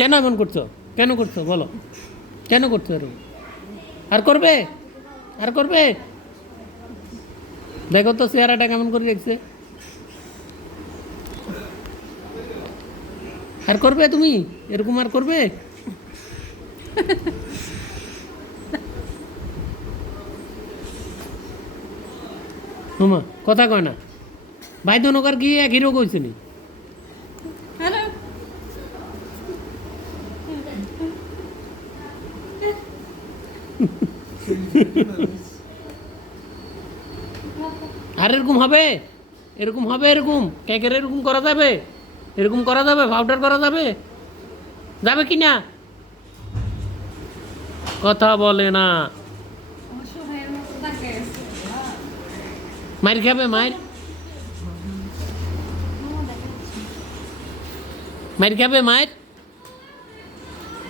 কেন এমন করছো? কেন করছো বলো, কেন করছো এরকম? আর করবে? আর করবে? দেখো তো চেহারাটা কেমন করে দেখছে। আর করবে তুমি এরকম? আর করবে? হুমা কথা কয় না। ভাই দনকার কি এক হিরো কইছে নি? আর এরকম হবে? এরকম হবে? এরকম কেকের এরকম করা যাবে? এরকম করা যাবে? পাউডার করা যাবে? যাবে কি না? কথা বলে না। মাইর খাবে? মাইর মাইর খাবে? মাইর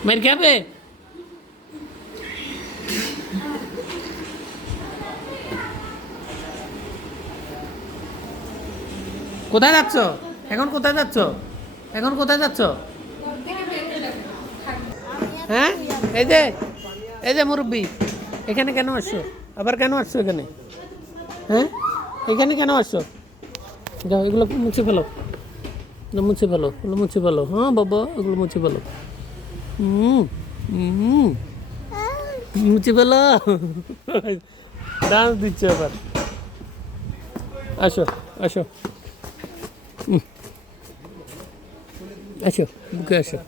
মাইর খাবে? কোথায় যাচ্ছ এখন? কোথায় যাচ্ছ এখন? কোথায় যাচ্ছ? হ্যাঁ, এই যে, এই যে মুরব্বী, এখানে কেন আসছো? আবার কেন আসছো এখানে? হ্যাঁ, এখানে কেন আসছো? যাও এগুলো মুছে ফেলো, এগুলো মুছে ফেলো, এগুলো মুছে ফেলো। হ্যাঁ বাবা, এগুলো মুছে ফেলো। হুম হুম, মুছে ফেলো। ডান্স দিচ্ছে আবার। আসো, আসো, আসো, বুকে আসো।